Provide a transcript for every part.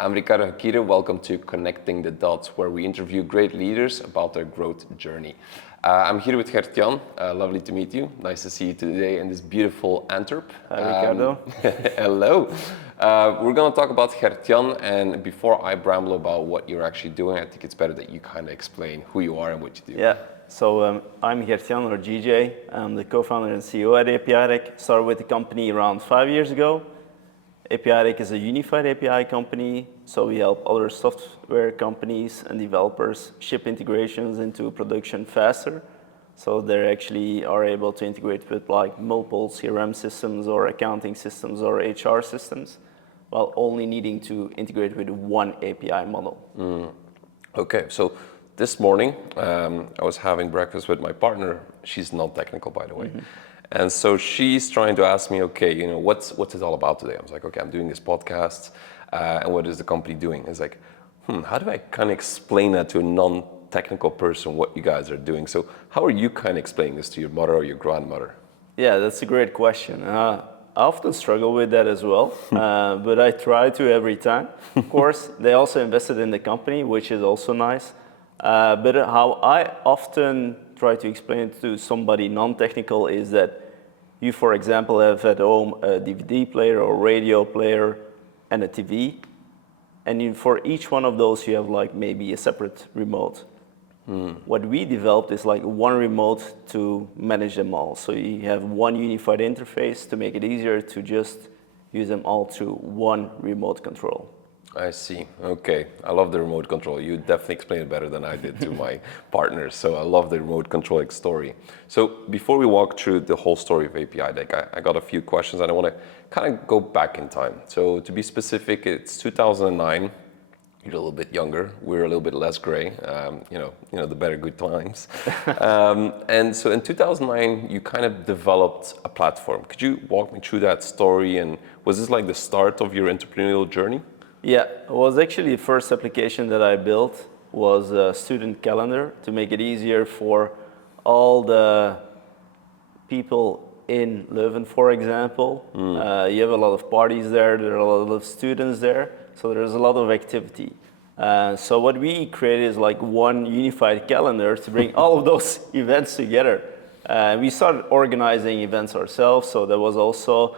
I'm Ricardo Hakire. Welcome to Connecting the Dots, where we interview great leaders about their growth journey. I'm here with Gertjan. Lovely to meet you. Nice to see you today in this beautiful Antwerp. Hi, Ricardo. Hello. We're going to talk about Gertjan, and before I bramble about what you're actually doing, I think it's better that you kind of explain who you are and what you do. Yeah, so I'm Gertjan, or GJ. I'm the co-founder and CEO at Apideck. Started with the company around 5 years ago. Apideck is a unified API company, so we help other software companies and developers ship integrations into production faster. So they actually are able to integrate with like multiple CRM systems or accounting systems or HR systems, while only needing to integrate with one API model. Okay, so this morning I was having breakfast with my partner. She's non-technical, by the way. And so she's trying to ask me, okay, you know, what's it all about today? I was like, okay, I'm doing this podcast, and what is the company doing? It's like, how do I kind of explain that to a non-technical person, what you guys are doing? So how are you kind of explaining this to your mother or your grandmother? Yeah, that's a great question. I often struggle with that as well, but I try to every time. Of course, they also invested in the company, which is also nice. But how I often try to explain it to somebody non-technical is that you, for example, have at home a DVD player or radio player and a TV, and for each one of those you have like maybe a separate remote. What we developed is like one remote to manage them all. So you have one unified interface to make it easier to just use them all through one remote control. I see. Okay. I love the remote control. You definitely explained it better than I did to my partners. So I love the remote control story. So before we walk through the whole story of Apideck, I got a few questions and I want to kind of go back in time. So to be specific, it's 2009. You're a little bit younger. We're a little bit less gray. You know the better good times. And so in 2009, you kind of developed a platform. Could you walk me through that story? And was this like the start of your entrepreneurial journey? Yeah, it was actually the first application that I built was a student calendar to make it easier for all the people in Leuven, for example. You have a lot of parties there are a lot of students there, so there's a lot of activity. So what we created is like one unified calendar to bring all of those events together. We started organizing events ourselves, so that was also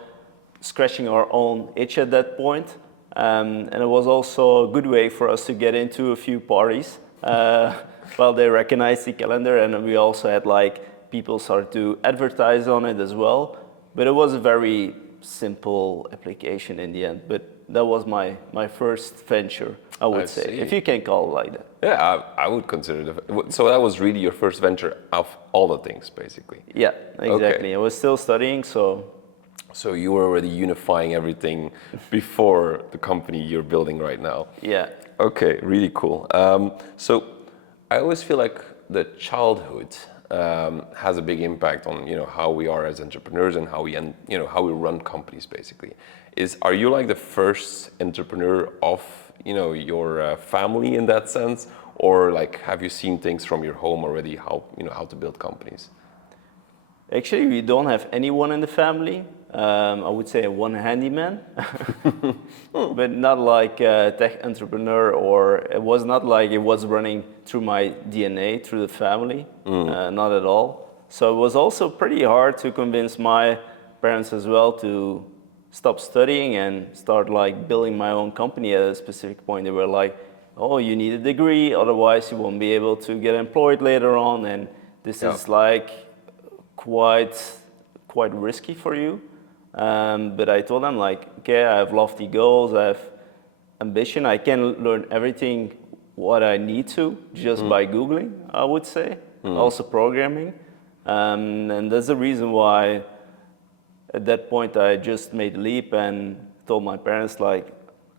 scratching our own itch at that point. And it was also a good way for us to get into a few parties while they recognized the calendar, and we also had like people start to advertise on it as well. But it was a very simple application in the end. But that was my first venture, I would say, if you can call it like that. Yeah, I would consider it. So that was really your first venture of all the things, basically. Yeah, exactly. Okay. I was still studying, so. So you were already unifying everything before the company you're building right now. Yeah. Okay, really cool. So I always feel like the childhood has a big impact on how we are as entrepreneurs and how we run companies basically. Are you like the first entrepreneur of your family in that sense, or like have you seen things from your home already how to build companies? Actually, we don't have anyone in the family. I would say one handyman, but not like a tech entrepreneur, or it was not like it was running through my DNA, through the family, not at all. So it was also pretty hard to convince my parents as well to stop studying and start like building my own company at a specific point. They were like, oh, you need a degree, otherwise you won't be able to get employed later on, and this is like quite risky for you. But I told them like, okay, I have lofty goals, I have ambition, I can learn everything what I need to just by Googling, I would say, also programming. And that's the reason why at that point I just made the leap and told my parents like,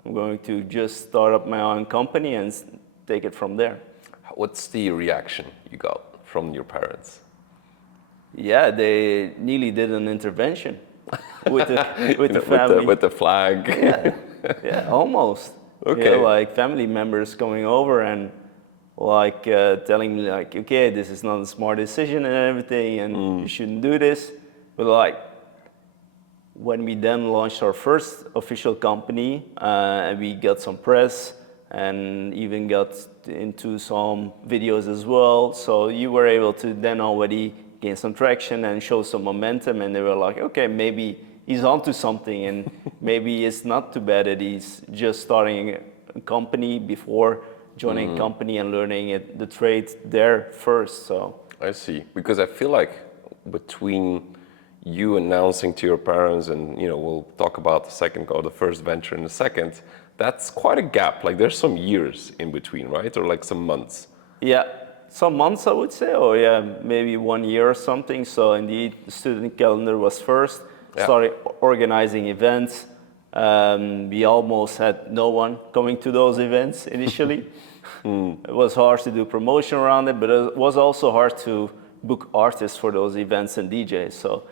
I'm going to just start up my own company and take it from there. What's the reaction you got from your parents? Yeah, they nearly did an intervention. with the family. With the flag. Yeah, almost. Okay. Like family members coming over and like telling me like, okay, this is not a smart decision and everything, and you shouldn't do this. But like, when we then launched our first official company, and we got some press and even got into some videos as well. So you were able to then already gain some traction and show some momentum, and they were like, okay, maybe he's onto something, and maybe it's not too bad that he's just starting a company before joining a company and learning the trade there first. So I see. Because I feel like between you announcing to your parents, and we'll talk about the first venture in a second, that's quite a gap. Like there's some years in between, right? Or like some months. yeah, some months I would say, or yeah, maybe 1 year or something. So indeed, the student calendar was first. Yeah. Started organizing events. We almost had no one coming to those events initially. It was hard to do promotion around it, but it was also hard to book artists for those events and DJs. So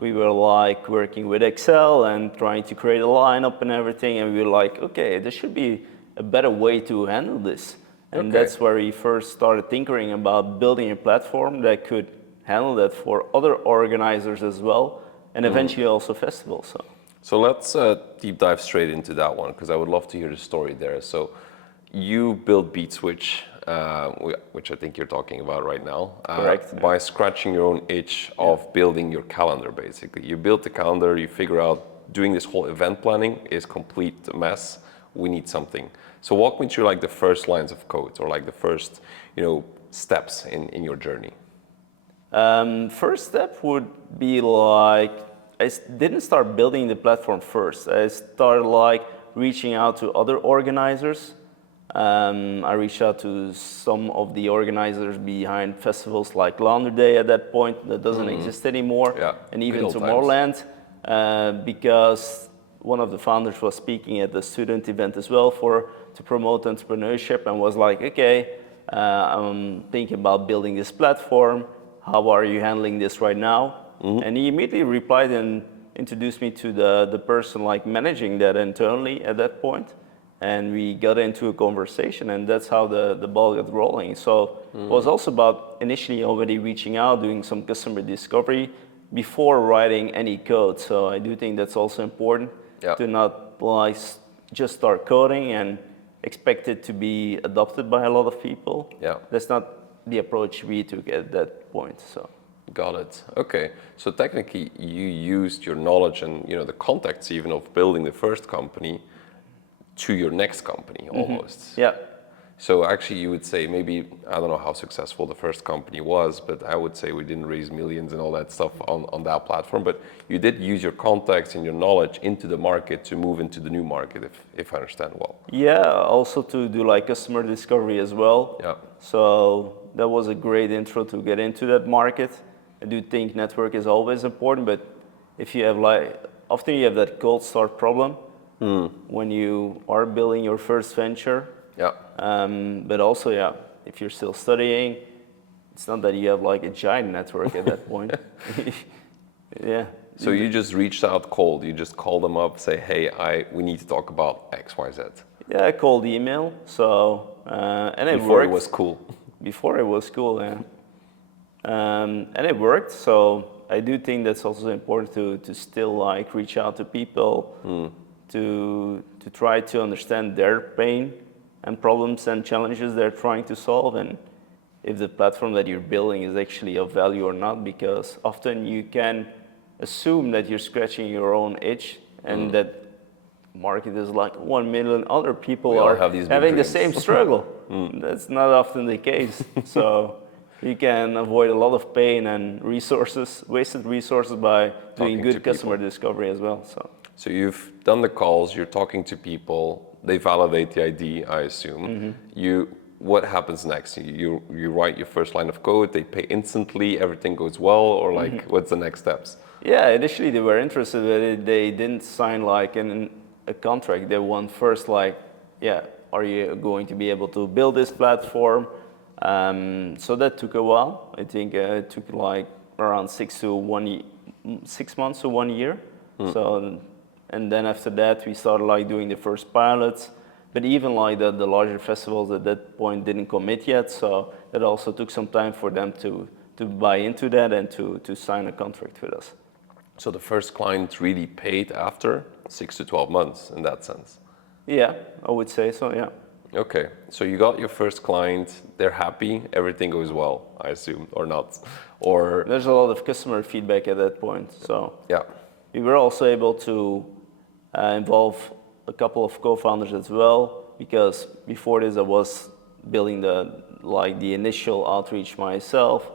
we were like working with Excel and trying to create a lineup and everything. And we were like, okay, there should be a better way to handle this. And that's where we first started tinkering about building a platform that could handle that for other organizers as well, and eventually also festivals. So let's deep dive straight into that one, because I would love to hear the story there. So you built BeatSwitch, which I think you're talking about right now. Correct. By scratching your own itch of building your calendar, basically. You built the calendar, you figure out doing this whole event planning is complete mess. We need something. So walk me through like the first lines of code, or like the first, steps in your journey. First step would be like, didn't start building the platform first. I started like reaching out to other organizers. I reached out to some of the organizers behind festivals like Launder Day at that point that doesn't exist anymore, and even Tomorrowland, because one of the founders was speaking at the student event as well to promote entrepreneurship, and was like, okay, I'm thinking about building this platform. How are you handling this right now? And he immediately replied and introduced me to the person like managing that internally at that point. And we got into a conversation, and that's how the ball got rolling. So it was also about initially already reaching out, doing some customer discovery before writing any code. So I do think that's also important to not like just start coding and expect it to be adopted by a lot of people. That's not the approach we took at that point. So. Got it. Okay. So technically, you used your knowledge and the contacts even of building the first company to your next company almost. Yeah. So actually, you would say maybe, I don't know how successful the first company was, but I would say we didn't raise millions and all that stuff on that platform. But you did use your contacts and your knowledge into the market to move into the new market, if I understand well. Yeah. Also to do like customer discovery as well. Yeah. So that was a great intro to get into that market. I do think network is always important, but if you have often you have that cold start problem when you are building your first venture. Yeah. But also, if you're still studying, it's not that you have like a giant network at that point. Yeah. So you just reached out cold. You just called them up, say, hey, we need to talk about X, Y, Z. Yeah, I called email. So and it Before worked. it was cool. Before it was cool, yeah. And it worked. So I do think that's also important to still like reach out to people to try to understand their pain and problems and challenges they're trying to solve, and if the platform that you're building is actually of value or not, because often you can assume that you're scratching your own itch and that market is like 1 million other people are having the same struggle. That's not often the case. So you can avoid a lot of pain and wasted resources by doing good customer discovery as well. So you've done the calls, you're talking to people, they validate the ID, I assume. What happens next? You write your first line of code, they pay instantly, everything goes well, or like what's the next steps? Yeah, initially they were interested, but they didn't sign like a contract. They want first like, are you going to be able to build this platform? So that took a while. I think it took like around 6 months to 1 year. So, and then after that we started like doing the first pilots. But even like the larger festivals at that point didn't commit yet. So it also took some time for them to buy into that and to sign a contract with us. So the first client really paid after 6 to 12 months in that sense. Yeah, I would say so, yeah. Okay, so you got your first client, they're happy, everything goes well, I assume, or not, or There's a lot of customer feedback at that point. So yeah, we were also able to involve a couple of co-founders as well, because before this I was building the initial outreach myself,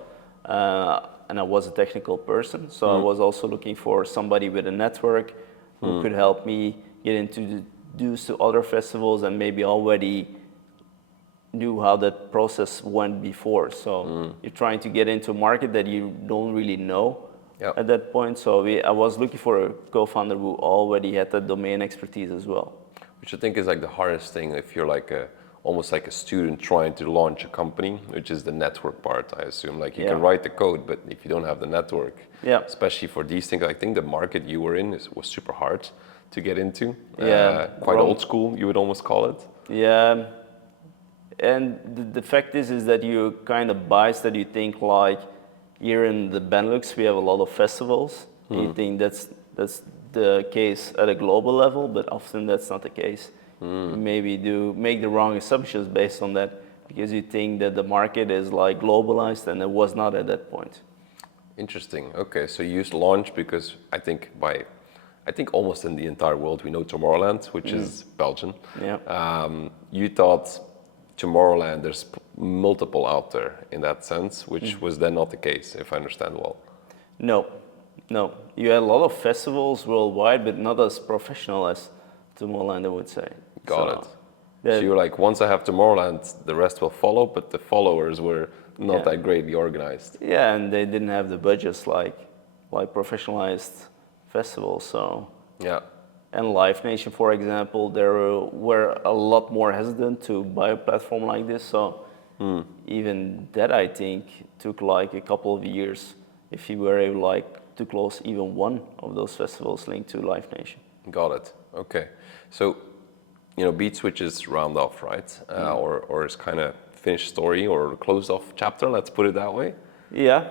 and I was a technical person, so I was also looking for somebody with a network who could help me get introduced to other festivals and maybe already knew how that process went before. So you're trying to get into a market that you don't really know at that point. So I was looking for a co-founder who already had that domain expertise as well. which I think is like the hardest thing if you're like almost like a student trying to launch a company, which is the network part, I assume. Like you can write the code, but if you don't have the network, especially for these things, I think the market you were in was super hard to get into. Quite old school, you would almost call it. Yeah, and the fact is that you're kind of biased that you think like here in the Benelux we have a lot of festivals. You think that's the case at a global level, but often that's not the case. You maybe do make the wrong assumptions based on that because you think that the market is like globalized and it was not at that point. Interesting. Okay, so you used launch because I think almost in the entire world we know Tomorrowland, which is Belgian. Yeah. You thought Tomorrowland, there's multiple out there in that sense, which was then not the case, if I understand well. No. You had a lot of festivals worldwide, but not as professional as Tomorrowland, I would say. Got it. So you're like, once I have Tomorrowland, the rest will follow, but the followers were not that greatly organized. Yeah, and they didn't have the budgets like professionalized festivals. So yeah. And Live Nation, for example, they were a lot more hesitant to buy a platform like this. So even that, I think, took like a couple of years if you were able to close even one of those festivals linked to Live Nation. Got it. Okay. So, BeatSwitch is round off, right? Or it's kind of finished story or closed off chapter, let's put it that way. Yeah.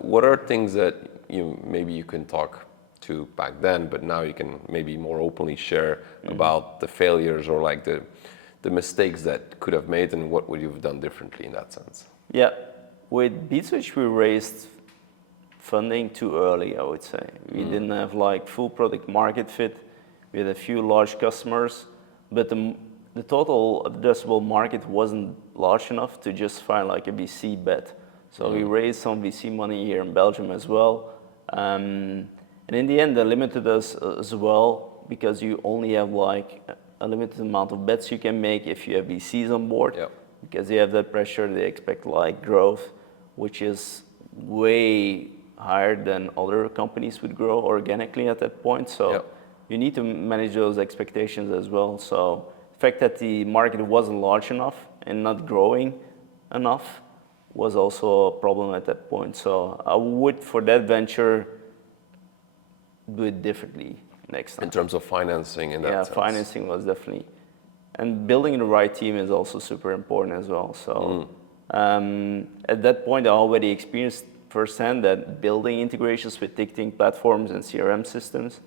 What are things that maybe you can talk to back then, but now you can maybe more openly share about the failures or like the mistakes that could have made and what would you have done differently in that sense? Yeah. With BeatSwitch, we raised funding too early, I would say. We didn't have full product market fit. We had a few large customers, but the total addressable market wasn't large enough to just find a VC bet. So we raised some VC money here in Belgium as well. And in the end, they limited us as well because you only have a limited amount of bets you can make if you have VCs on board. Yep. Because they have that pressure, they expect growth, which is way higher than other companies would grow organically at that point. So you need to manage those expectations as well. So the fact that the market wasn't large enough and not growing enough was also a problem at that point. So I would, for that venture, do it differently next time. In terms of financing in that sense? Yeah, financing was definitely. And building the right team is also super important as well. So at that point, I already experienced firsthand that building integrations with ticketing platforms and CRM systems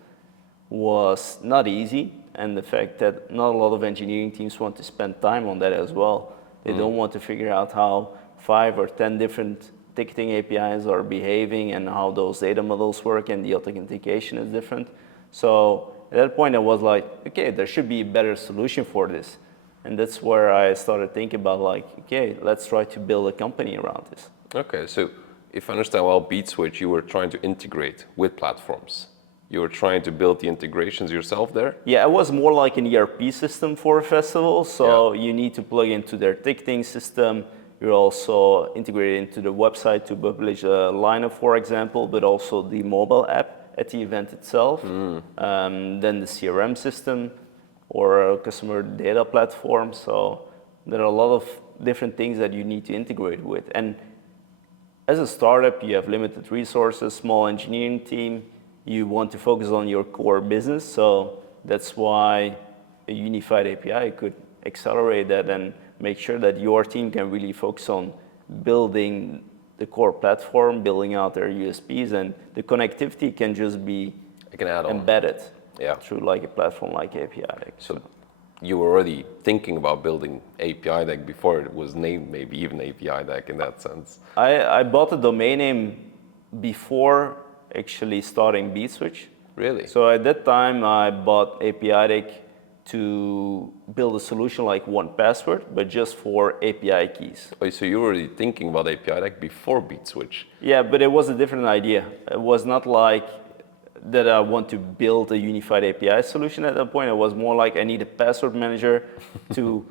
was not easy. And the fact that not a lot of engineering teams want to spend time on that as well. They don't want to figure out how 5 or 10 different ticketing APIs are behaving and how those data models work and the authentication is different. So at that point, I was like, okay, there should be a better solution for this. And that's where I started thinking about okay, let's try to build a company around this. Okay, so if I understand well, BeatSwitch, you were trying to integrate with platforms. You were trying to build the integrations yourself there? Yeah, it was more like an ERP system for a festival. So you need to plug into their ticketing system. You're also integrated into the website to publish a lineup, for example, but also the mobile app at the event itself. Then the CRM system or a customer data platform. So there are a lot of different things that you need to integrate with. And as a startup, you have limited resources, small engineering team. You want to focus on your core business. So that's why a unified API could accelerate that and make sure that your team can really focus on building the core platform, building out their USPs, and the connectivity can just be I can add on. embedded Yeah. through like a platform like Apideck. So you were already thinking about building Apideck before it was named maybe even Apideck in that sense. I bought a domain name before actually starting BeatSwitch. Really? So at that time, I bought Apideck to build a solution like 1Password, but just for API keys. Oh, so you were already thinking about Apideck before BeatSwitch. Yeah, but it was a different idea. It was not like that I want to build a unified API solution at that point. It was more like I need a password manager to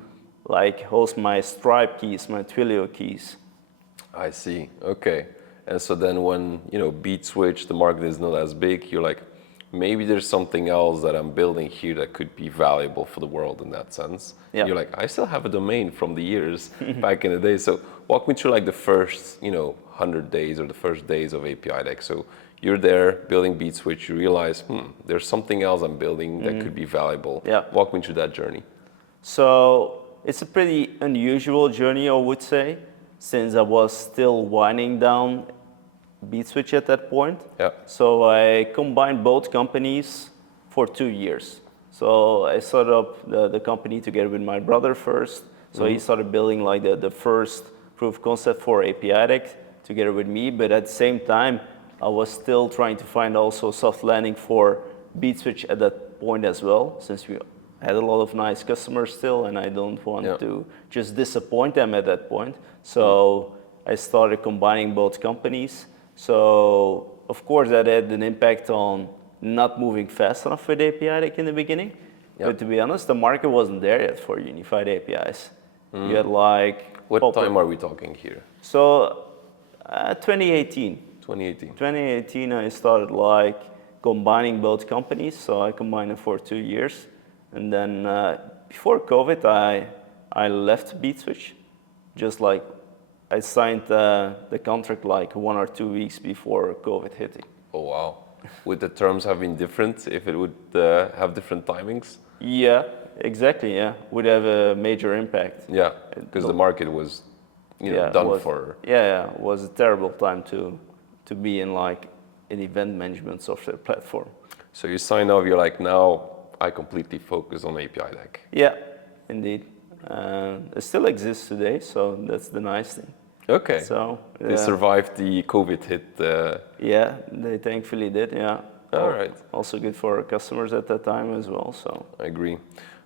like host my Stripe keys, my Twilio keys. I see. Okay. And so then when, BeatSwitch, the market is not as big, you're like, maybe there's something else that I'm building here that could be valuable for the world in that sense. Yeah. You're like, I still have a domain from the years back in the day. So walk me through like the first, 100 days or the first days of Apideck. So you're there building BeatSwitch, you realize, there's something else I'm building that could be valuable. Yeah. Walk me through that journey. So it's a pretty unusual journey, I would say, since I was still winding down BeatSwitch at that point. Yeah. So I combined both companies for 2 years. So I started up the company together with my brother first. So he started building like the first proof of concept for Apideck together with me. But at the same time, I was still trying to find also soft landing for BeatSwitch at that point as well, since we had a lot of nice customers still, and I don't want to just disappoint them at that point. So I started combining both companies. So of course that had an impact on not moving fast enough with Apideck in the beginning. But to be honest, the market wasn't there yet for unified APIs. You had like... What time are we talking here? So 2018. 2018. 2018, I started like combining both companies. So I combined them for 2 years. And then before COVID, I left BeatSwitch. Just like I signed the contract like 1 or 2 weeks before COVID hitting. Oh, wow. Would the terms have been different if it would have different timings? Yeah, exactly, yeah. Would have a major impact. Yeah, because the market was, done for... Yeah, it was a terrible time to be in like an event management software platform. So you sign off, you're like, now I completely focus on Apideck. Yeah, indeed. It still exists today, so that's the nice thing. Okay. So they survived the COVID hit. Yeah, they thankfully did, yeah. All right. Also good for our customers at that time as well, so. I agree.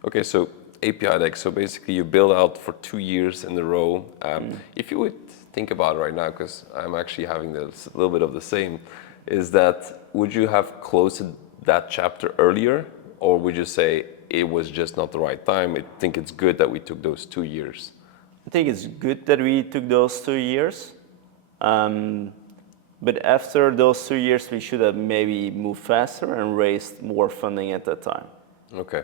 Okay, so Apideck, so basically you build out for 2 years in a row. If you would think about it right now, because I'm actually having this, a little bit of the same, is that would you have closed that chapter earlier, or would you say it was just not the right time? I think it's good that we took those 2 years. I think it's good that we took those 2 years. But after those 2 years, we should have maybe moved faster and raised more funding at that time. Okay.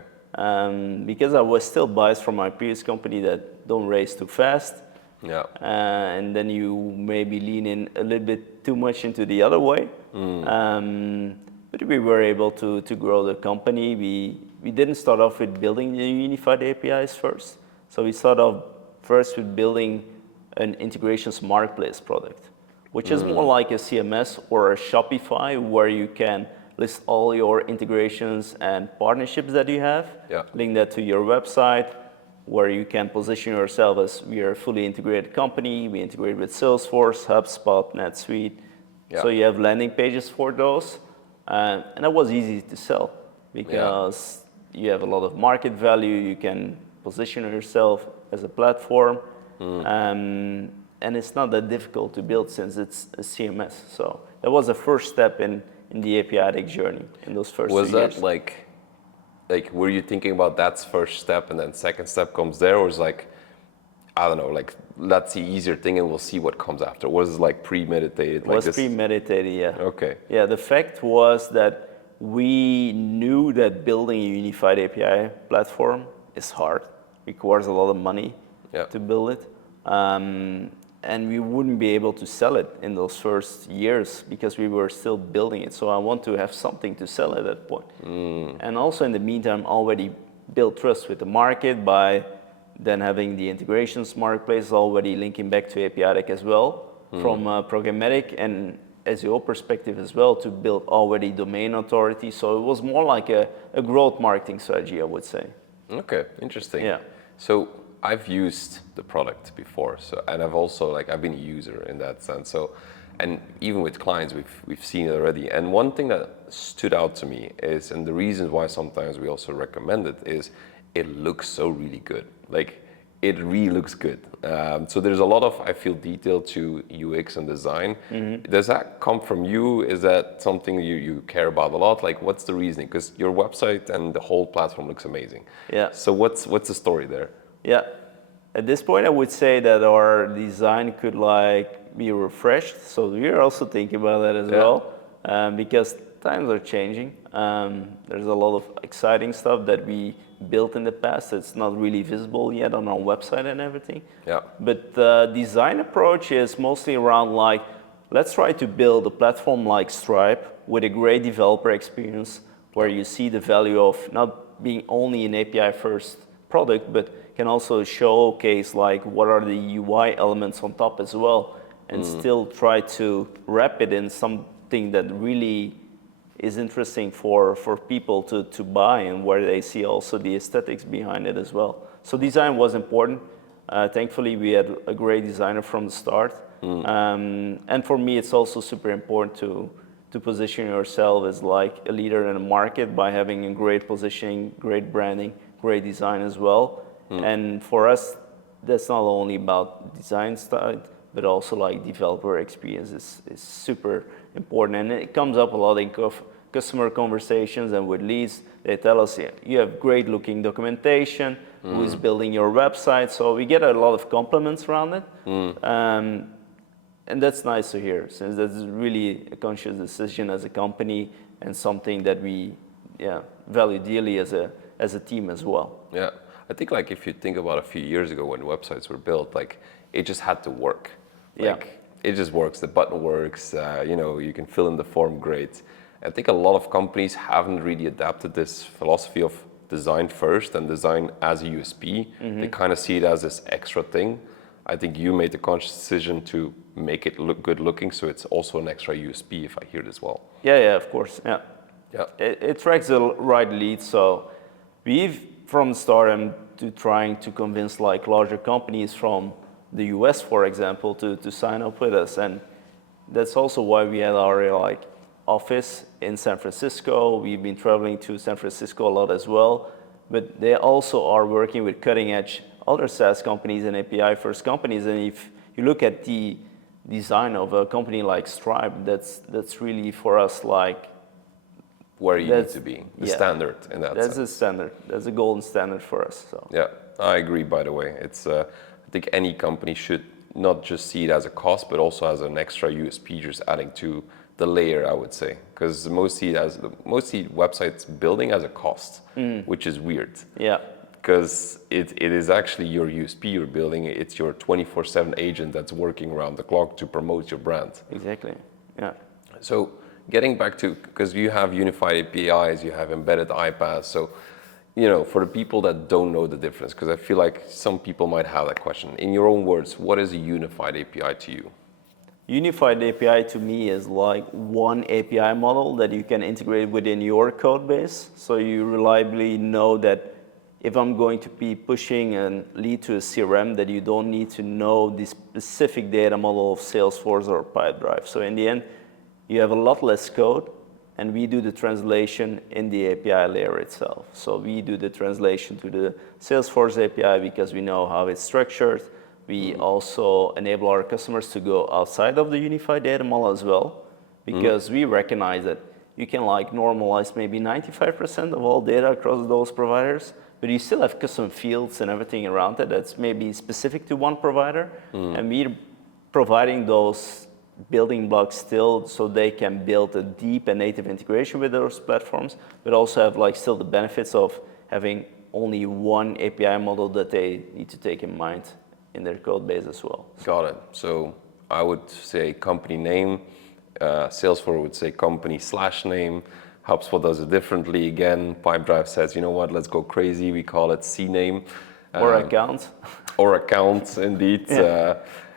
Because I was still biased from my previous company that don't raise too fast. Yeah. And then you maybe lean in a little bit too much into the other way. But we were able to grow the company. We didn't start off with building the unified APIs first. So we started off first with building an integrations marketplace product, which is more like a CMS or a Shopify where you can list all your integrations and partnerships that you have, link that to your website, where you can position yourself as we are a fully integrated company. We integrate with Salesforce, HubSpot, NetSuite. So you have landing pages for those. And that was easy to sell because you have a lot of market value. You can position yourself as a platform. And it's not that difficult to build since it's a CMS. So that was the first step in the Apideck journey in those first 2 years. Was that like were you thinking about that's first step and then second step comes there, or was like, I don't know, like let's see easier thing and we'll see what comes after? Was it like premeditated? It was premeditated, yeah. Okay. Yeah, the fact was that we knew that building a unified API platform is hard, requires a lot of money to build it. And we wouldn't be able to sell it in those first years because we were still building it. So I want to have something to sell at that point. And also in the meantime, already build trust with the market by then having the integrations marketplace already linking back to Apideck as well. from programmatic and SEO perspective as well to build already domain authority. So it was more like a growth marketing strategy, I would say. Okay, interesting. Yeah. So I've used the product before, and I've also I've been a user in that sense. So, and even with clients, we've seen it already. And one thing that stood out to me is, and the reasons why sometimes we also recommend it is, it looks so really good. It really looks good. So there's a lot of, I feel, detail to UX and design. Does that come from you? Is that something you care about a lot? What's the reasoning? Because your website and the whole platform looks amazing. Yeah. So what's the story there? Yeah. At this point, I would say that our design could be refreshed. So we're also thinking about that as well, because times are changing. There's a lot of exciting stuff that we built in the past that's not really visible yet on our website and everything. Yeah. But the design approach is mostly around let's try to build a platform like Stripe with a great developer experience where you see the value of not being only an API first product, but can also showcase what are the UI elements on top as well, and still try to wrap it in something that really is interesting for people to buy, and where they see also the aesthetics behind it as well. So design was important. Thankfully, we had a great designer from the start. And for me, it's also super important to position yourself as a leader in the market by having a great positioning, great branding, great design as well. And for us, that's not only about design side, but also developer experience is super important. And it comes up a lot in customer conversations and with leads. They tell us, you have great looking documentation, who is building your website. So we get a lot of compliments around it. And that's nice to hear, since that's really a conscious decision as a company and something that we value dearly as a team as well. Yeah, I think if you think about a few years ago when websites were built, it just had to work. It just works. The button works. You can fill in the form great. I think a lot of companies haven't really adapted this philosophy of design first and design as a USP. They kind of see it as this extra thing. I think you made the conscious decision to make it look good looking, so it's also an extra USP, if I hear this well. Yeah, of course. Yeah. It attracts the right leads. So we've from the start to trying to convince larger companies from the US, for example, to sign up with us. And that's also why we had our office in San Francisco. We've been traveling to San Francisco a lot as well. But they also are working with cutting edge other SaaS companies and API first companies. And if you look at the design of a company like Stripe, that's really for us where you need to be, the standard in that sense. That's a standard. That's a golden standard for us. So. Yeah, I agree, by the way. It's I think any company should not just see it as a cost, but also as an extra USP, just adding to the layer, I would say. Because most see websites building as a cost, which is weird. Yeah. Because it is actually your USP you're building. It's your 24/7 agent that's working around the clock to promote your brand. Exactly, yeah. So getting back to, because you have unified APIs, you have embedded iPaaS. So, for the people that don't know the difference, because I feel like some people might have that question. In your own words, what is a unified API to you? Unified API to me is one API model that you can integrate within your code base. So you reliably know that if I'm going to be pushing and lead to a CRM, that you don't need to know the specific data model of Salesforce or Pipedrive. So in the end, you have a lot less code, and we do the translation in the API layer itself. So we do the translation to the Salesforce API because we know how it's structured. We also enable our customers to go outside of the unified data model as well, because we recognize that you can normalize maybe 95% of all data across those providers, but you still have custom fields and everything around it that's maybe specific to one provider. And we're providing those building blocks still so they can build a deep and native integration with those platforms, but also have still the benefits of having only one API model that they need to take in mind in their code base as well. Got it. So I would say company name, Salesforce would say company/name, HubSpot does it differently. Again, Pipedrive says, you know what, let's go crazy. We call it CNAME. Or account. Or account, indeed.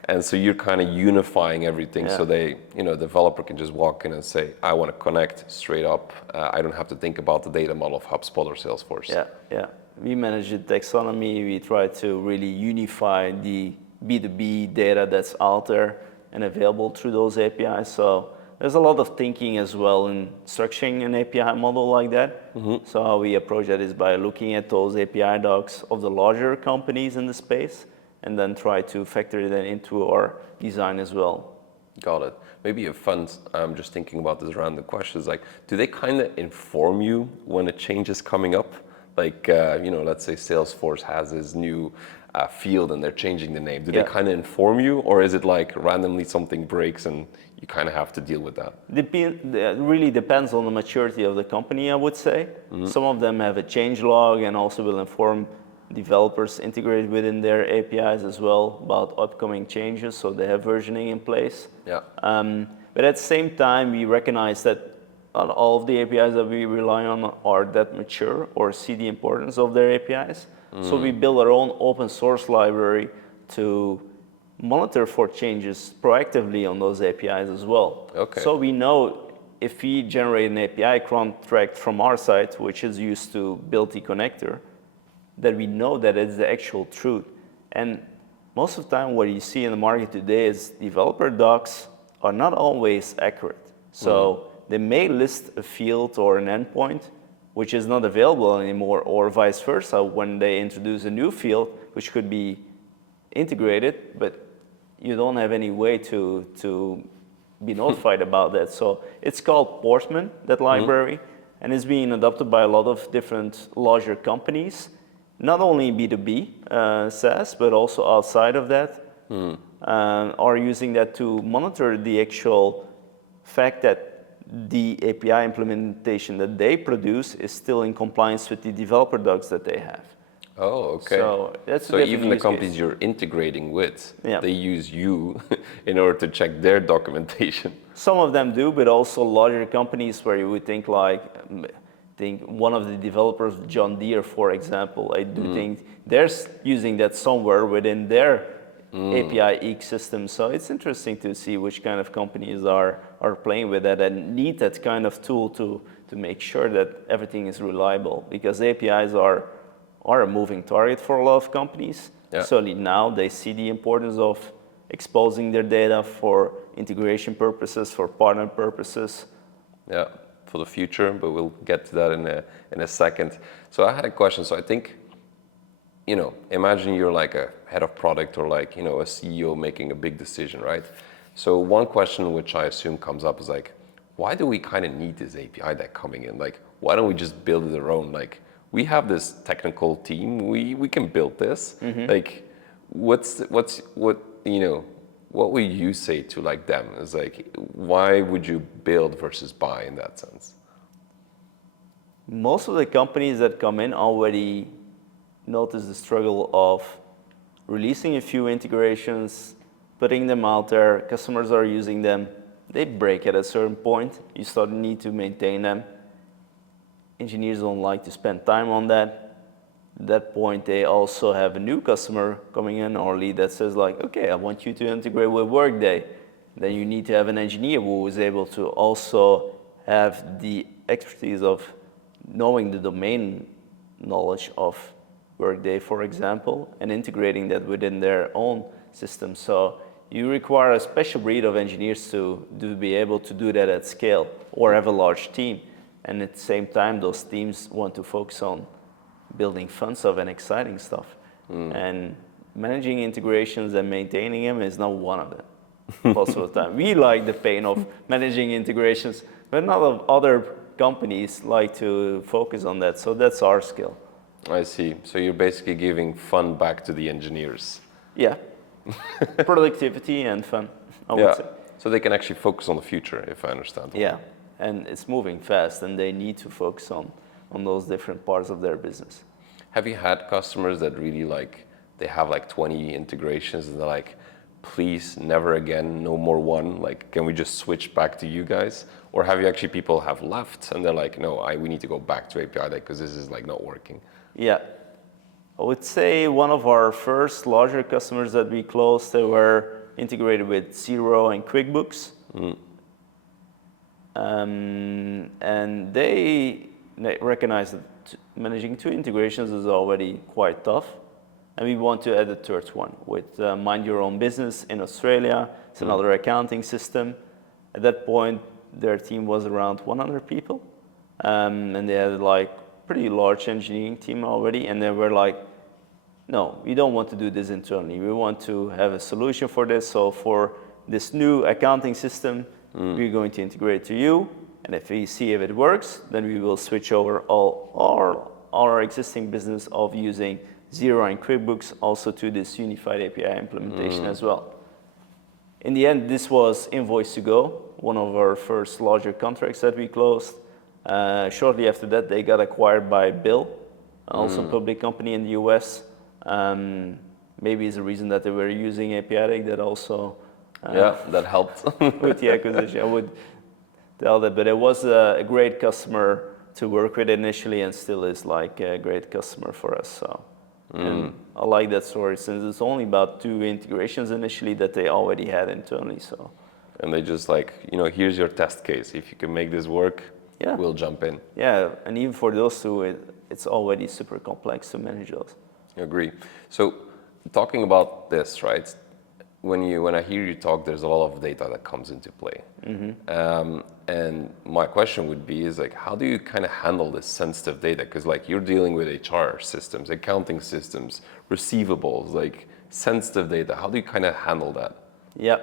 And so you're kind of unifying everything so they, developer can just walk in and say, I want to connect straight up. I don't have to think about the data model of HubSpot or Salesforce. Yeah. We manage the taxonomy. We try to really unify the B2B data that's out there and available through those APIs. So there's a lot of thinking as well in structuring an API model like that. So how we approach that is by looking at those API docs of the larger companies in the space and then try to factor that into our design as well. Got it. Maybe a fun, I'm just thinking about this random question, is like, do they kind of inform you when a change is coming up? Like, let's say Salesforce has this new field and they're changing the name. Do they kind of inform you, or is it like randomly something breaks and you kind of have to deal with that? It really depends on the maturity of the company, I would say. Some of them have a change log and also will inform developers integrated within their APIs as well about upcoming changes, so they have versioning in place. But at the same time, we recognize that not all of the APIs that we rely on are that mature or see the importance of their APIs. So we build our own open source library to monitor for changes proactively on those APIs as well. So we know if we generate an API contract from our side, which is used to build the connector, that we know that it's the actual truth. And most of the time what you see in the market today is developer docs are not always accurate. So they may list a field or an endpoint which is not available anymore, or vice versa when they introduce a new field which could be integrated, but you don't have any way to be notified about that. So it's called Portman, that library, and it's being adopted by a lot of different larger companies, not only B2B SaaS, but also outside of that, are using that to monitor the actual fact that the API implementation that they produce is still in compliance with the developer docs that they have. Oh, okay. So that's so even the companies you're integrating with, they use you in order to check their documentation. Some of them do, but also larger companies where you would think one of the developers, John Deere, for example, I do think they're using that somewhere within their API ecosystem. So it's interesting to see which kind of companies are playing with that and need that kind of tool to make sure that everything is reliable, because APIs are a moving target for a lot of companies. Certainly now they see the importance of exposing their data for integration purposes, for partner purposes. Yeah, for the future, but we'll get to that in a second. So I had a question. So I think, imagine you're like a head of product or like, a CEO making a big decision, right? So one question which I assume comes up is like, why do we kind of need this API deck coming in? Like, why don't we just build it our own? Like, we have this technical team, we can build this. Like, what would you say to like them? Is like, why would you build versus buy in that sense? Most of the companies that come in already notice the struggle of releasing a few integrations, putting them out there, customers are using them, they break at a certain point, you start to need to maintain them. Engineers don't like to spend time on that. At that point, they also have a new customer coming in or lead that says like, okay, I want you to integrate with Workday. Then you need to have an engineer who is able to also have the expertise of knowing the domain knowledge of Workday, for example, and integrating that within their own system. So you require a special breed of engineers to be able to do that at scale or have a large team. And at the same time, those teams want to focus on building fun stuff and exciting stuff. And managing integrations and maintaining them is not one of them most of the time. We like the pain of managing integrations, but not of other companies like to focus on that. So that's our skill. I see. So you're basically giving fun back to the engineers. Yeah. Productivity and fun, I would say. So they can actually focus on the future, if I understand. Yeah. And it's moving fast, and they need to focus on those different parts of their business. Have you had customers that really like, they have like 20 integrations and they're like, please, never again, no more one, like, can we just switch back to you guys? Or have you actually people have left and they're like, no, we need to go back to API Deck because this is like not working? Yeah. I would say one of our first larger customers that we closed, they were integrated with Xero and QuickBooks. And they recognize that managing 2 integrations is already quite tough. And we want to add a third one with Mind Your Own Business in Australia. It's another accounting system. At that point, their team was around 100 people. And they had like pretty large engineering team already. And they were like, no, we don't want to do this internally. We want to have a solution for this. So for this new accounting system, we're going to integrate to you. And if we see if it works, then we will switch over all our existing business of using Xero and QuickBooks also to this unified API implementation as well. In the end, this was Invoice to Go, one of our first larger contracts that we closed. Shortly after that, they got acquired by Bill, also a public company in the US. Maybe it's the reason that they were using Apideck that also that helped. with the acquisition. I would tell that, but it was a great customer to work with initially and still is like a great customer for us. So. And I like that story since it's only about 2 integrations initially that they already had internally. So. And they just like, here's your test case. If you can make this work, we'll jump in. Yeah, and even for those 2, it's already super complex to manage those. I agree. So talking about this, right? When I hear you talk, there's a lot of data that comes into play. And my question would be is like, how do you kind of handle this sensitive data? Because like you're dealing with HR systems, accounting systems, receivables, like sensitive data. How do you kind of handle that? Yeah.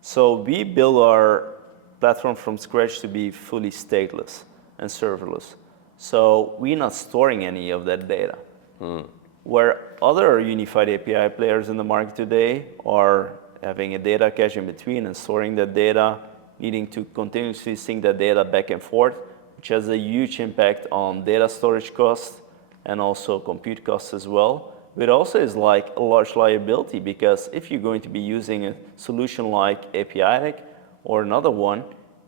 So we build our platform from scratch to be fully stateless and serverless. So we're not storing any of that data. Where other unified API players in the market today are having a data cache in between and storing that data, needing to continuously sync that data back and forth, which has a huge impact on data storage costs and also compute costs as well. But also is like a large liability because if you're going to be using a solution like Apideck or another one,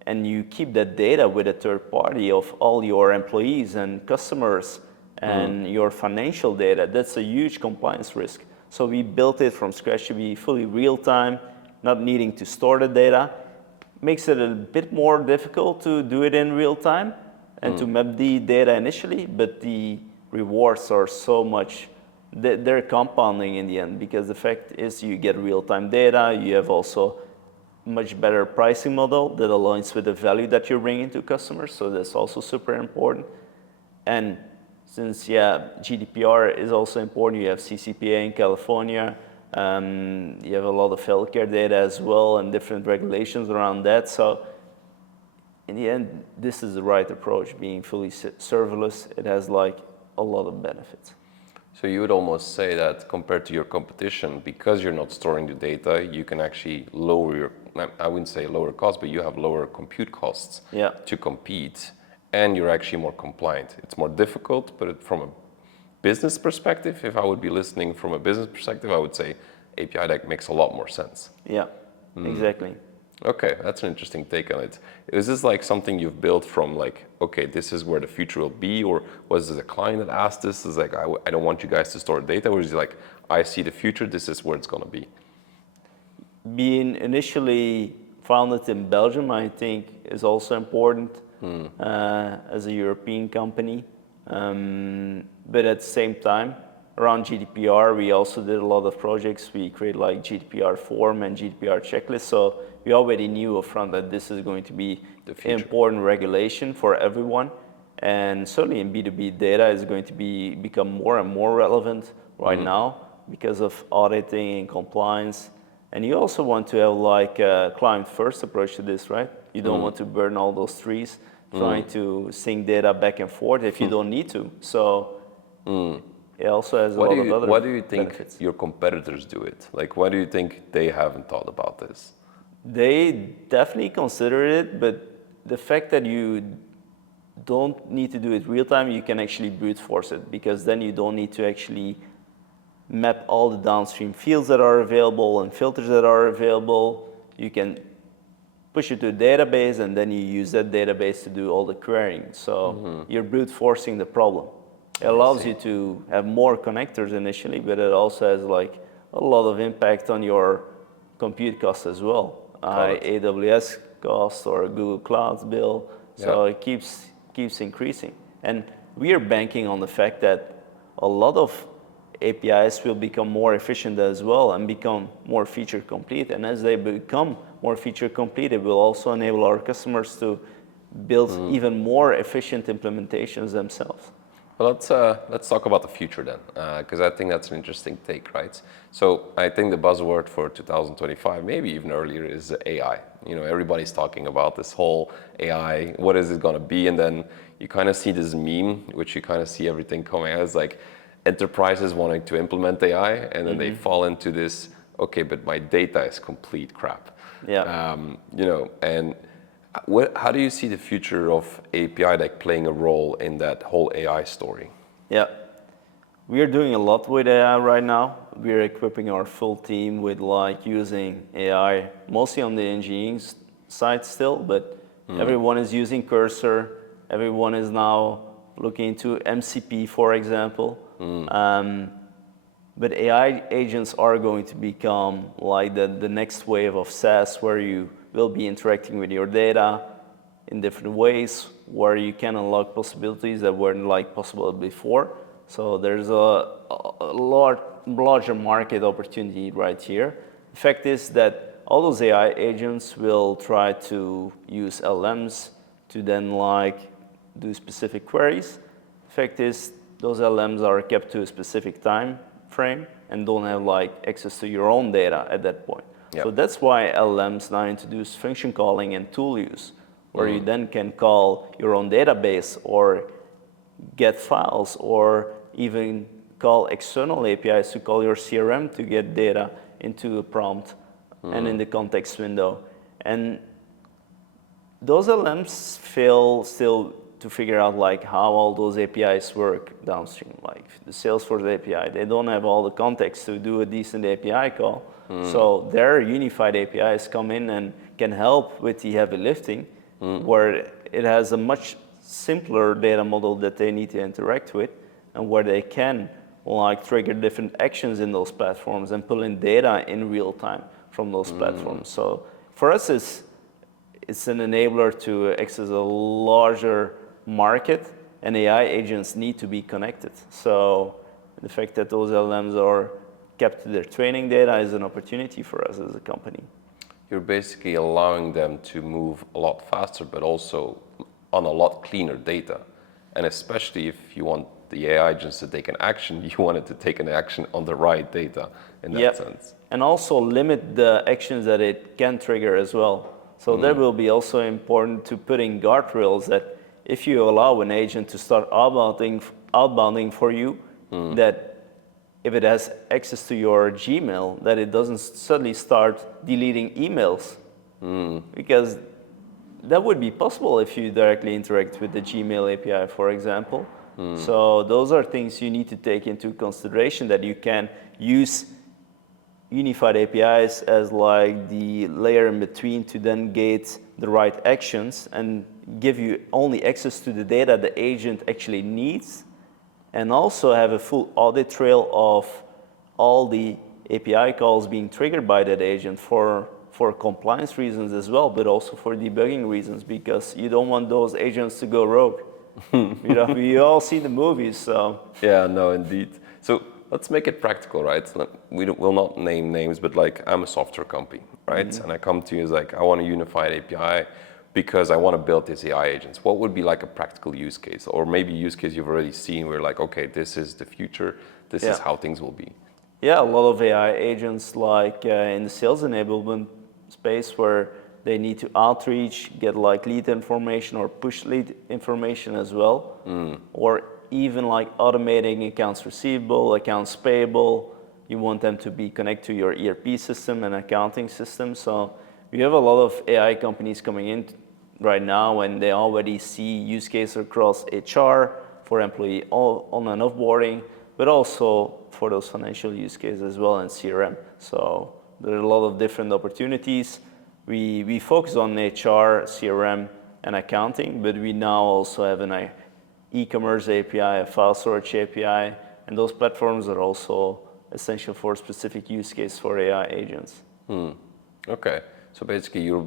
and you keep that data with a third party of all your employees and customers and your financial data, that's a huge compliance risk. So we built it from scratch to be fully real-time, not needing to store the data. Makes it a bit more difficult to do it in real time and to map the data initially, but the rewards are so much, they're compounding in the end because the fact is you get real-time data, you have also much better pricing model that aligns with the value that you're bringing to customers, so that's also super important. And since, GDPR is also important, you have CCPA in California, you have a lot of healthcare data as well and different regulations around that. So in the end, this is the right approach, being fully serverless. It has like a lot of benefits. So you would almost say that compared to your competition, because you're not storing the data, you can actually lower your, I wouldn't say lower costs, but you have lower compute costs to compete. And you're actually more compliant. It's more difficult, but from a business perspective, if I would be listening from a business perspective, I would say Apideck makes a lot more sense. Yeah, exactly. Okay, that's an interesting take on it. Is this like something you've built from like, okay, this is where the future will be, or was it a client that asked this? Is like, I don't want you guys to store data, or is it like, I see the future, this is where it's gonna be? Being initially founded in Belgium, I think is also important. As a European company. But at the same time, around GDPR, we also did a lot of projects. We created like GDPR form and GDPR checklist. So we already knew upfront that this is going to be important regulation for everyone. And certainly in B2B, data is going to become more and more relevant right now because of auditing and compliance. And you also want to have like a client-first approach to this, right? You don't want to burn all those trees trying to sync data back and forth if you don't need to. So it also has a lot of other Why do you think benefits. your competitors do it? Like, why do you think they haven't thought about this? They definitely consider it, but the fact that you don't need to do it real time, you can actually brute force it because then you don't need to actually map all the downstream fields that are available and filters that are available. You can push it to a database and then you use that database to do all the querying. So you're brute forcing the problem. It allows you to have more connectors initially, but it also has like a lot of impact on your compute costs as well. Got it. AWS cost or Google Cloud's bill. So it keeps increasing. And we are banking on the fact that a lot of APIs will become more efficient as well and become more feature complete. And as they become more feature complete, it will also enable our customers to build even more efficient implementations themselves. Well, let's talk about the future then, because I think that's an interesting take, right? So I think the buzzword for 2025, maybe even earlier, is AI. You know, everybody's talking about this whole AI. What is it going to be? And then you kind of see this meme, which you kind of see everything coming out. It's like enterprises wanting to implement AI, and then they fall into this. Okay, but my data is complete crap. Yeah. You know, and how do you see the future of Apideck playing a role in that whole AI story? Yeah. We are doing a lot with AI right now. We are equipping our full team with like using AI, mostly on the engineering side still, but everyone is using Cursor. Everyone is now looking into MCP, for example. But AI agents are going to become like the next wave of SaaS, where you will be interacting with your data in different ways, where you can unlock possibilities that weren't like possible before. So there's a larger market opportunity right here. The fact is that all those AI agents will try to use LLMs to then like do specific queries. The fact is those LLMs are kept to a specific time frame and don't have like access to your own data at that point. Yep. So that's why LLMs now introduce function calling and tool use, where you then can call your own database or get files or even call external APIs to call your CRM to get data into a prompt and in the context window. And those LLMs fail still to figure out like how all those APIs work downstream. Like the Salesforce API, they don't have all the context to do a decent API call. So their unified APIs come in and can help with the heavy lifting, where it has a much simpler data model that they need to interact with, and where they can like trigger different actions in those platforms and pull in data in real time from those platforms. So for us, it's an enabler to access a larger market, and AI agents need to be connected. So the fact that those LLMs are kept to their training data is an opportunity for us as a company. You're basically allowing them to move a lot faster, but also on a lot cleaner data. And especially if you want the AI agents to take an action, you want it to take an action on the right data in that sense. And also limit the actions that it can trigger as well. So that will be also important to put in guardrails that if you allow an agent to start outbounding for you, that if it has access to your Gmail, that it doesn't suddenly start deleting emails. Because that would be possible if you directly interact with the Gmail API, for example. So those are things you need to take into consideration, that you can use unified APIs as like the layer in between to then gate the right actions and give you only access to the data the agent actually needs, and also have a full audit trail of all the API calls being triggered by that agent for compliance reasons as well, but also for debugging reasons, because you don't want those agents to go rogue. You know, we all see the movies, so. Yeah, no, indeed. So let's make it practical, right? We'll not name names, but like I'm a software company, right? And I come to you as like, I want a unified API because I want to build these AI agents. What would be like a practical use case, or maybe use case you've already seen where like, okay, this is the future, this is how things will be? Yeah, a lot of AI agents like in the sales enablement space, where they need to outreach, get like lead information or push lead information as well. Or even like automating accounts receivable, accounts payable. You want them to be connected to your ERP system and accounting system. So we have a lot of AI companies coming in right now, and they already see use cases across HR, for employee on and offboarding, but also for those financial use cases as well, and CRM. So there are a lot of different opportunities. We focus on HR, CRM, and accounting, but we now also have an e-commerce API, a file storage API, and those platforms are also essential for specific use case for AI agents. Okay, so basically you're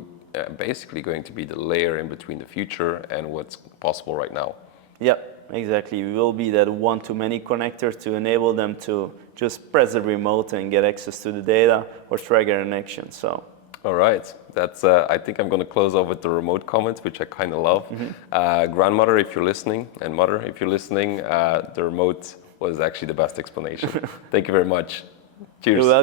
basically going to be the layer in between the future and what's possible right now. Yep, exactly. We will be that one-to-many connector to enable them to just press the remote and get access to the data or trigger an action. So. All right, that's. I think I'm going to close off with the remote comments, which I kind of love. Grandmother, if you're listening, and mother, if you're listening, the remote was actually the best explanation. Thank you very much. Cheers. You're welcome.